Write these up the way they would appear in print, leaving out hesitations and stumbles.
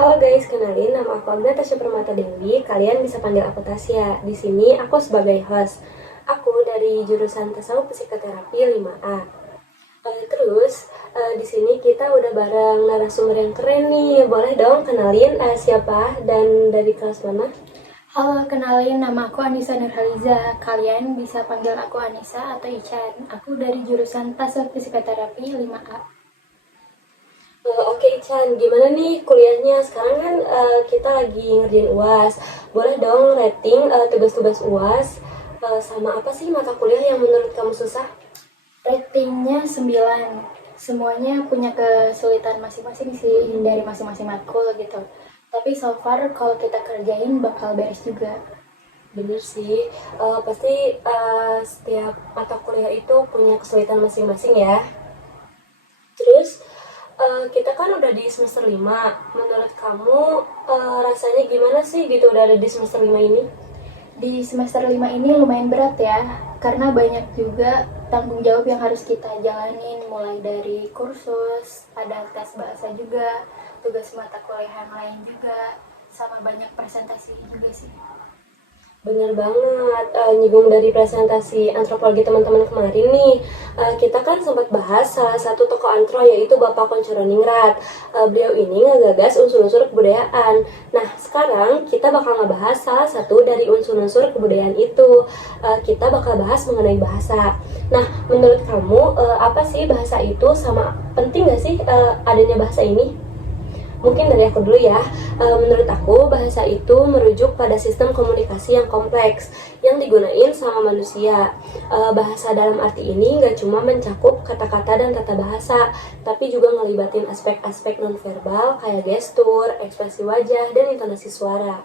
Halo guys, kenalin nama aku Agnes Tasya Permata Dewi. Kalian bisa panggil aku Tasya. Di sini aku sebagai host. Aku dari jurusan Tasawuf Psikoterapi 5A. Di sini kita udah bareng narasumber yang keren nih. Boleh dong kenalin siapa dan dari kelas mana? Halo, kenalin nama aku Anissa Nurhaliza. Kalian bisa panggil aku Anissa atau Ican. Aku dari jurusan Tasawuf Psikoterapi 5A. Oke Chan, gimana nih kuliahnya? Sekarang kan kita lagi ngerjain UAS. Boleh dong rating tugas-tugas UAS sama apa sih mata kuliah yang menurut kamu susah? Ratingnya 9. Semuanya punya kesulitan masing-masing sih dari masing-masing matkul gitu. Tapi so far kalau kita kerjain bakal beres juga. Bener sih, pasti setiap mata kuliah itu punya kesulitan masing-masing ya. Terus kita kan udah di semester 5. Menurut kamu rasanya gimana sih gitu udah ada di semester 5 ini? Di semester 5 ini lumayan berat ya, karena banyak juga tanggung jawab yang harus kita jalanin, mulai dari kursus, ada tes bahasa juga, tugas mata kuliah yang lain juga, sama banyak presentasi juga sih. Bener banget, nyinggung dari presentasi antropologi teman-teman kemarin nih, kita kan sempat bahas salah satu tokoh antro yaitu Bapak Koncoroningrat. Beliau ini ngegagas unsur-unsur kebudayaan. Nah, sekarang kita bakal ngebahas salah satu dari unsur-unsur kebudayaan itu. Kita bakal bahas mengenai bahasa. Nah, menurut kamu apa sih bahasa itu sama penting gak sih adanya bahasa ini? Mungkin dari aku dulu ya. Menurut aku bahasa itu merujuk pada sistem komunikasi yang kompleks yang digunain sama manusia. Bahasa dalam arti ini nggak cuma mencakup kata-kata dan tata bahasa, tapi juga ngelibatin aspek-aspek nonverbal kayak gestur, ekspresi wajah, dan intonasi suara.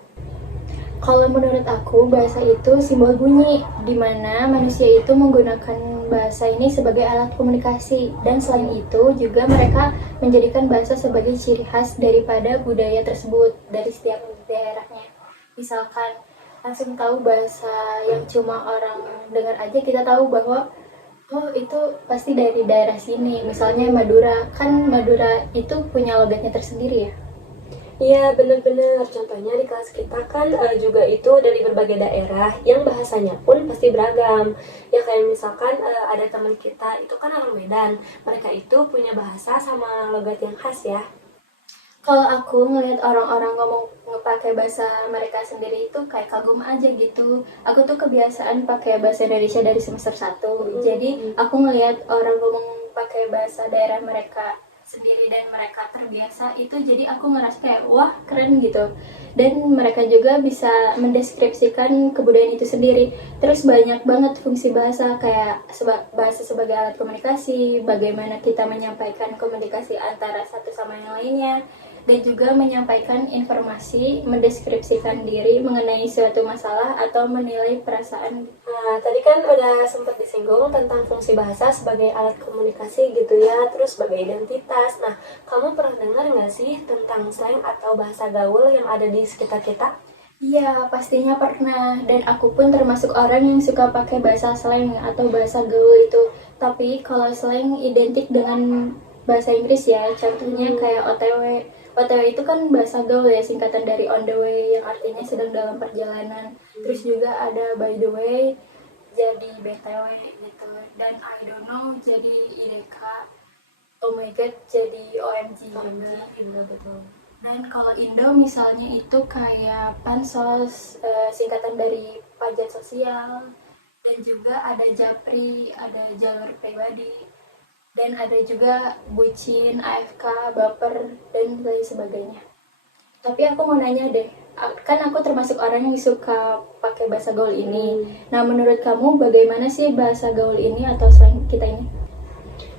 Kalau menurut aku, bahasa itu simbol bunyi, di mana manusia itu menggunakan bahasa ini sebagai alat komunikasi. Dan selain itu, juga mereka menjadikan bahasa sebagai ciri khas daripada budaya tersebut dari setiap daerahnya. Misalkan, langsung tahu bahasa yang cuma orang dengar aja, kita tahu bahwa oh itu pasti dari daerah sini. Misalnya Madura, kan Madura itu punya logatnya tersendiri ya. Iya, bener-bener. Contohnya di kelas kita kan juga itu dari berbagai daerah yang bahasanya pun pasti beragam. Ya kayak misalkan ada teman kita itu kan orang Medan. Mereka itu punya bahasa sama logat yang khas ya. Kalau aku ngelihat orang-orang ngomong ngepakai bahasa mereka sendiri itu kayak kagum aja gitu. Aku tuh kebiasaan pakai bahasa Indonesia dari semester 1. Jadi aku ngelihat orang ngomong pakai bahasa daerah mereka sendiri dan mereka terbiasa itu, jadi aku ngerasa kayak wah keren gitu. Dan mereka juga bisa mendeskripsikan kebudayaan itu sendiri. Terus banyak banget fungsi bahasa kayak bahasa sebagai alat komunikasi, bagaimana kita menyampaikan komunikasi antara satu sama yang lainnya, dan juga menyampaikan informasi, mendeskripsikan diri mengenai suatu masalah atau menilai perasaan. Nah, tadi kan udah sempat disinggung tentang fungsi bahasa sebagai alat komunikasi gitu ya, terus sebagai identitas. Nah, kamu pernah dengar nggak sih tentang slang atau bahasa gaul yang ada di sekitar kita? Iya, pastinya pernah. Dan aku pun termasuk orang yang suka pakai bahasa slang atau bahasa gaul itu. Tapi kalau slang identik dengan bahasa Inggris ya, contohnya kayak OTW. OTW itu kan bahasa gaul ya, singkatan dari on the way yang artinya sedang dalam perjalanan. Terus juga ada by the way, jadi BTW gitu. Dan I don't know jadi IDK. Oh my god jadi OMG. Iya, betul. Dan kalau Indo misalnya itu kayak pansos, singkatan dari pajak sosial, dan juga ada japri, ada jalur pribadi, dan ada juga bucin, AFK, baper, dan lain sebagainya. Tapi aku mau nanya deh, kan aku termasuk orang yang suka pakai bahasa gaul ini. Nah, menurut kamu bagaimana sih bahasa gaul ini atau slang kita ini?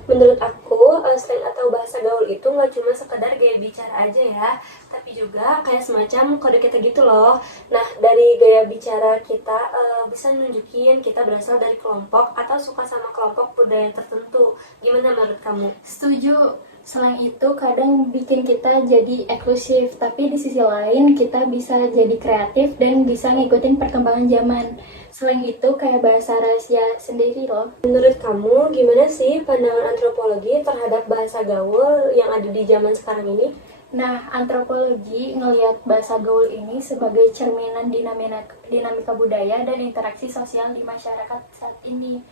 Menurut aku, slang atau bahasa gaul itu nggak cuma sekedar gaya bicara aja ya, tapi juga kayak semacam kode kita gitu loh. Nah, dari gaya bicara kita bisa nunjukin kita berasal dari kelompok atau suka sama kelompok budaya tertentu. Gimana menurut kamu? Setuju. Selain itu, kadang bikin kita jadi eksklusif, tapi di sisi lain kita bisa jadi kreatif dan bisa ngikutin perkembangan zaman. Selain itu, kayak bahasa rahasia sendiri loh. Menurut kamu, gimana sih pandangan antropologi terhadap bahasa gaul yang ada di zaman sekarang ini? Nah, antropologi ngelihat bahasa gaul ini sebagai cerminan dinamika budaya dan interaksi sosial di masyarakat saat ini.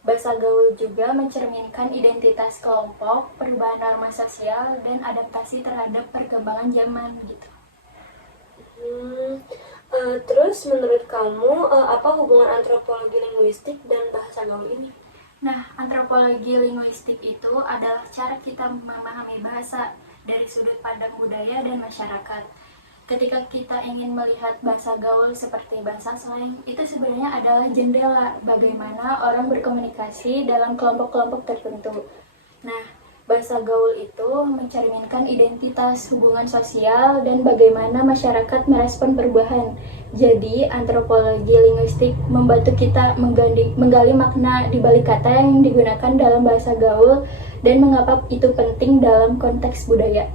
Bahasa gaul juga mencerminkan identitas kelompok, perubahan norma sosial, dan adaptasi terhadap perkembangan zaman gitu. Terus menurut kamu, apa hubungan antropologi linguistik dan bahasa gaul ini? Nah, antropologi linguistik itu adalah cara kita memahami bahasa dari sudut pandang budaya dan masyarakat. Ketika kita ingin melihat bahasa gaul seperti bahasa slang, itu sebenarnya adalah jendela bagaimana orang berkomunikasi dalam kelompok-kelompok tertentu. Nah, bahasa gaul itu mencerminkan identitas, hubungan sosial, dan bagaimana masyarakat merespon perubahan. Jadi, antropologi linguistik membantu kita menggali makna di balik kata yang digunakan dalam bahasa gaul dan mengapa itu penting dalam konteks budaya.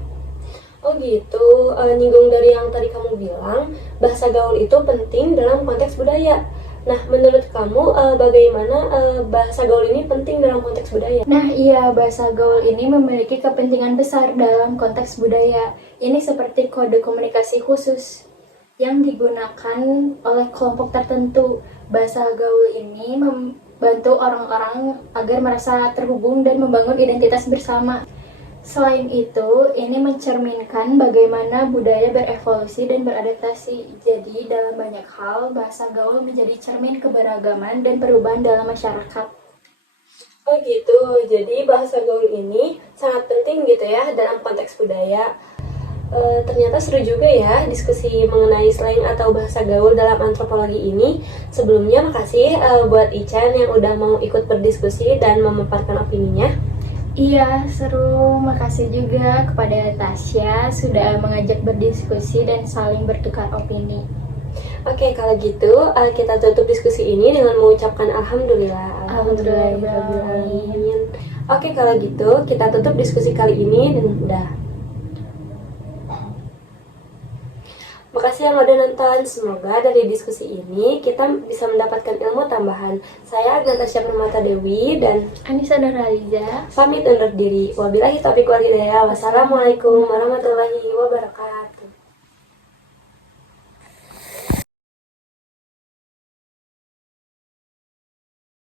Oh gitu, nyinggung dari yang tadi kamu bilang, bahasa gaul itu penting dalam konteks budaya. Nah, menurut kamu bagaimana bahasa gaul ini penting dalam konteks budaya? Nah, iya, bahasa gaul ini memiliki kepentingan besar dalam konteks budaya. Ini seperti kode komunikasi khusus yang digunakan oleh kelompok tertentu. Bahasa gaul ini membantu orang-orang agar merasa terhubung dan membangun identitas bersama. Selain itu, ini mencerminkan bagaimana budaya berevolusi dan beradaptasi. Jadi, dalam banyak hal, bahasa gaul menjadi cermin keberagaman dan perubahan dalam masyarakat. Oh gitu, jadi bahasa gaul ini sangat penting gitu ya dalam konteks budaya. Ternyata seru juga ya diskusi mengenai slang atau bahasa gaul dalam antropologi ini. Sebelumnya makasih buat Ican yang udah mau ikut berdiskusi dan memaparkan opininya. Iya, seru. Makasih juga kepada Tasya sudah mengajak berdiskusi dan saling bertukar opini. Oke, kalau gitu kita tutup diskusi ini dengan mengucapkan Alhamdulillah. Alhamdulillahirrahmanirrahim. Oke, kalau gitu kita tutup diskusi kali ini dan udah. Makasih yang udah nonton. Semoga dari diskusi ini kita bisa mendapatkan ilmu tambahan. Saya Natasha Permata Dewi dan Anissa Nurhaliza pamit undur diri. Wabillahi taufiq wal hidayah. Wassalamualaikum warahmatullahi wabarakatuh.